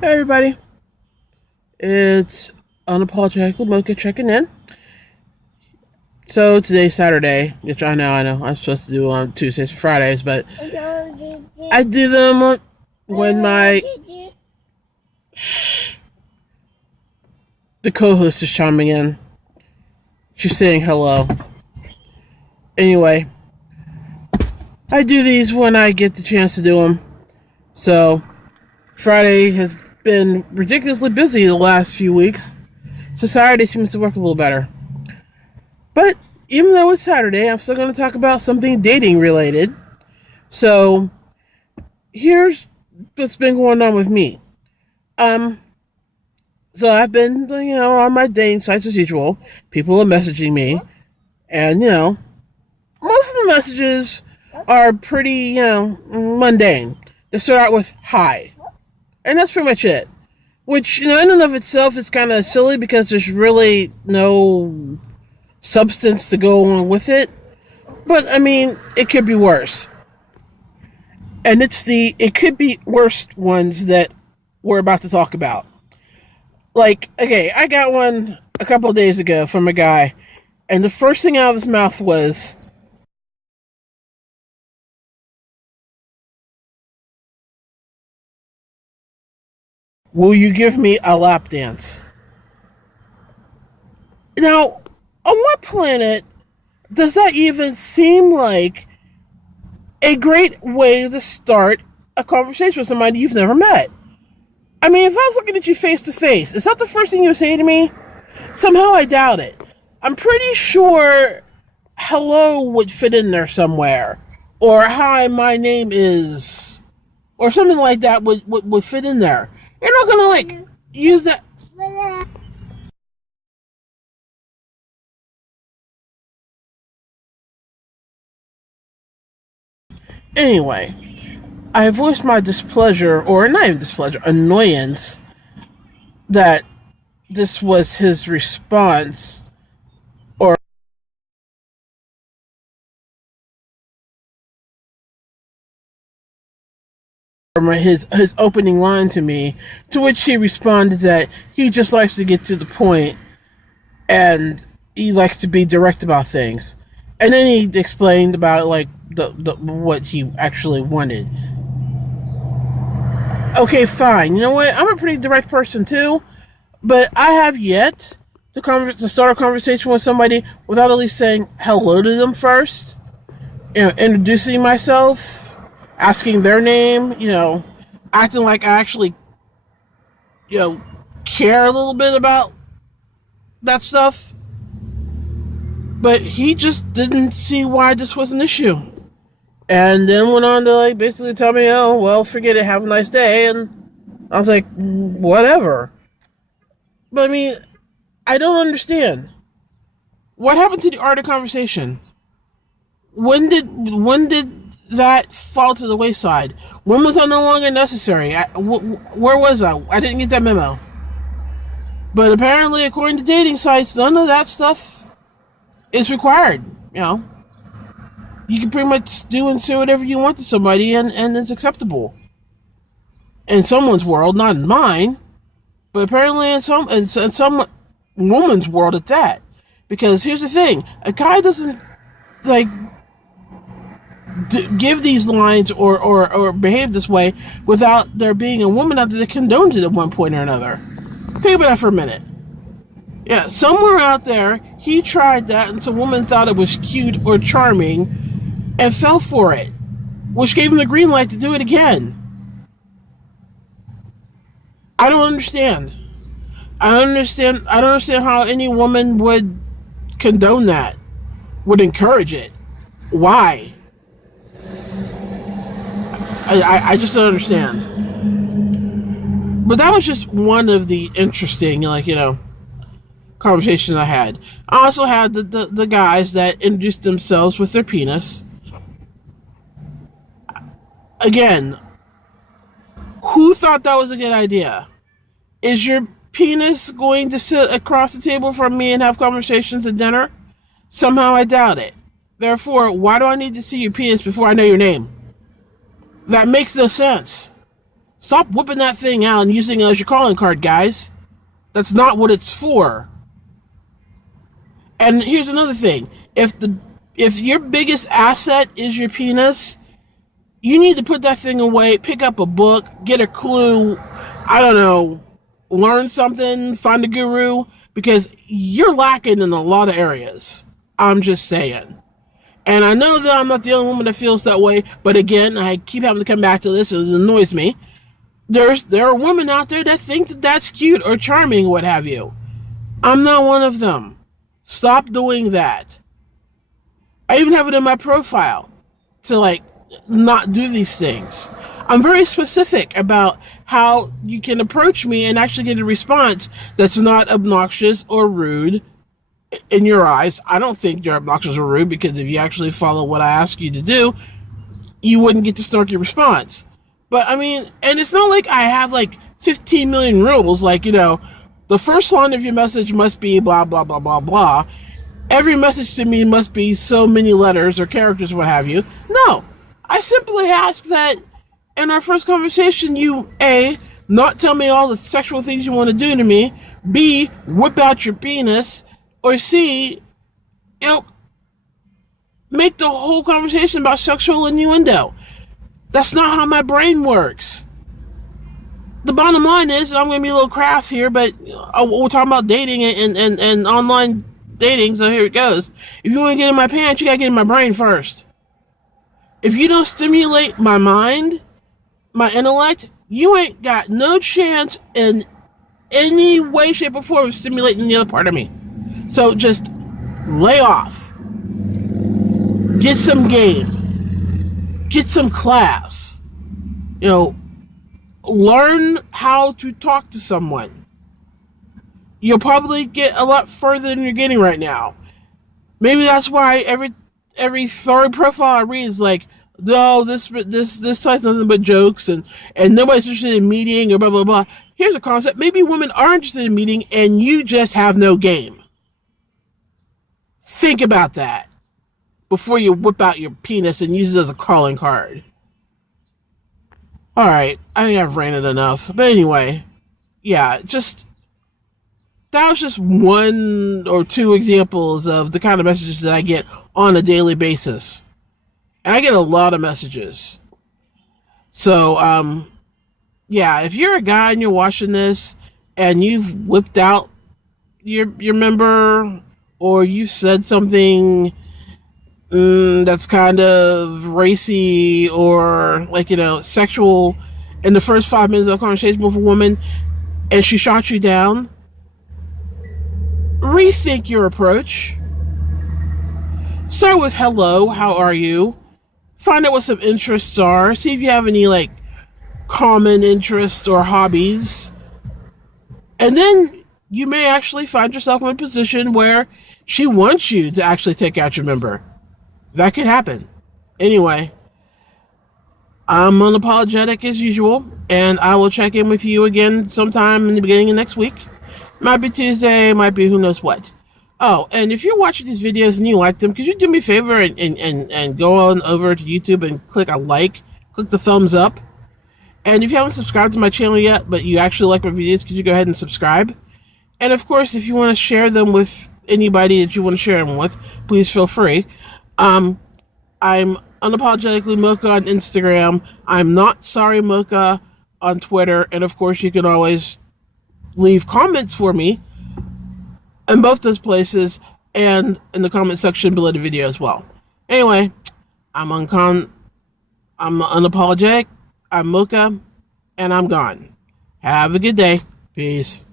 Hey everybody, it's Unapologetically Mocha checking in. So today's Saturday, which I know, I'm supposed to do on Tuesdays and Fridays, but I do them when the co-host is chiming in. She's saying hello. Anyway, I do these when I get the chance to do them. So Friday has been ridiculously busy the last few weeks, so Saturday seems to work a little better. But even though it's Saturday, I'm still going to talk about something dating related. So here's what's been going on with me. Um, so I've been, on my dating sites as usual. People are messaging me, and most of the messages are pretty, mundane. They start out with "hi," and that's pretty much it. Which, in and of itself is kind of silly because there's really no substance to go along with it. But I mean, it could be worse. And it could be worst ones that we're about to talk about. Like, okay, I got one a couple of days ago from a guy, and the first thing out of his mouth was, "Will you give me a lap dance?" Now, on what planet does that even seem like a great way to start a conversation with somebody you've never met? I mean, if I was looking at you face to face, is that the first thing you would say to me? Somehow I doubt it. I'm pretty sure hello would fit in there somewhere. Or hi, my name is. Or something like that would fit in there. You're not gonna, use that. Anyway, I voiced my displeasure, or not even displeasure, annoyance, that this was his response, or his opening line to me, to which he responded that he just likes to get to the point and he likes to be direct about things. And then he explained about the what he actually wanted. Okay, fine. You know what? I'm a pretty direct person too, but I have yet to start a conversation with somebody without at least saying hello to them first. Introducing myself, asking their name. Acting like I actually you know care a little bit about that stuff. But he just didn't see why this was an issue. And then went on to basically tell me, "Oh, well, forget it, have a nice day." And I was like, whatever. But I mean, I don't understand. What happened to the art of conversation? When did that fall to the wayside? When was that no longer necessary? Where was I? I didn't get that memo. But apparently, according to dating sites, none of that stuff is required. You can pretty much do and say whatever you want to somebody, and it's acceptable in someone's world, not in mine. But apparently, in some woman's world at that. Because here's the thing: a guy doesn't like give these lines or behave this way without there being a woman out there that condoned it at one point or another. Think about that for a minute. Yeah, somewhere out there, he tried that, and some woman thought it was cute or charming and fell for it, which gave him the green light to do it again. I don't understand. I don't understand how any woman would condone that, would encourage it. Why? I just don't understand. But that was just one of the interesting, conversations I had. I also had the guys that introduced themselves with their penis. Again, who thought that was a good idea? Is your penis going to sit across the table from me and have conversations at dinner? Somehow I doubt it. Therefore, why do I need to see your penis before I know your name? That makes no sense. Stop whipping that thing out and using it as your calling card, guys. That's not what it's for. And here's another thing. If your biggest asset is your penis, you need to put that thing away, pick up a book, get a clue, I don't know, learn something, find a guru, because you're lacking in a lot of areas. I'm just saying. And I know that I'm not the only woman that feels that way, but again, I keep having to come back to this, and it annoys me. There are women out there that think that that's cute or charming, what have you. I'm not one of them. Stop doing that. I even have it in my profile to, like, not do these things. I'm very specific about how you can approach me and actually get a response that's not obnoxious or rude in your eyes. I don't think you're obnoxious or rude, because if you actually follow what I ask you to do, you wouldn't get the snarky response. But I mean, and it's not like I have like 15 million rules, like, you know, the first line of your message must be blah, blah, blah, blah, blah. Every message to me must be so many letters or characters, what have you. No. I simply ask that in our first conversation, you, A, not tell me all the sexual things you want to do to me, B, whip out your penis, or C, you know, make the whole conversation about sexual innuendo. That's not how my brain works. The bottom line is, I'm going to be a little crass here, but we're talking about dating and online dating, so here it goes. If you want to get in my pants, you got to get in my brain first. If you don't stimulate my mind, my intellect, you ain't got no chance in any way, shape, or form of stimulating the other part of me. So just lay off. Get some game. Get some class. You know, learn how to talk to someone. You'll probably get a lot further than you're getting right now. Maybe that's why every third profile I read is like, no, this site's nothing but jokes, and nobody's interested in meeting, or blah, blah, blah. Here's a concept. Maybe women are interested in meeting, and you just have no game. Think about that before you whip out your penis and use it as a calling card. Alright, I think I've ranted enough. But anyway, yeah, that was just one or two examples of the kind of messages that I get on a daily basis. And I get a lot of messages. So, yeah, if you're a guy and you're watching this and you've whipped out your member, or you said something that's kind of racy or, like, you know, sexual in the first 5 minutes of a conversation with a woman, and she shot you down, rethink your approach. Start with hello, how are you? Find out what some interests are. See if you have any, like, common interests or hobbies. And then you may actually find yourself in a position where she wants you to actually take out your member. That could happen. Anyway, I'm unapologetic as usual, and I will check in with you again sometime in the beginning of next week. Might be Tuesday, might be who knows what. Oh, and if you're watching these videos and you like them, could you do me a favor and go on over to YouTube and click a like, click the thumbs up. And if you haven't subscribed to my channel yet, but you actually like my videos, could you go ahead and subscribe? And of course, if you want to share them with anybody that you want to share them with, please feel free. I'm unapologetically Mocha on Instagram. I'm not sorry Mocha on Twitter. And of course, you can always leave comments for me in both those places and in the comment section below the video as well. Anyway, I'm unapologetic, I'm Mocha, and I'm gone. Have a good day. Peace.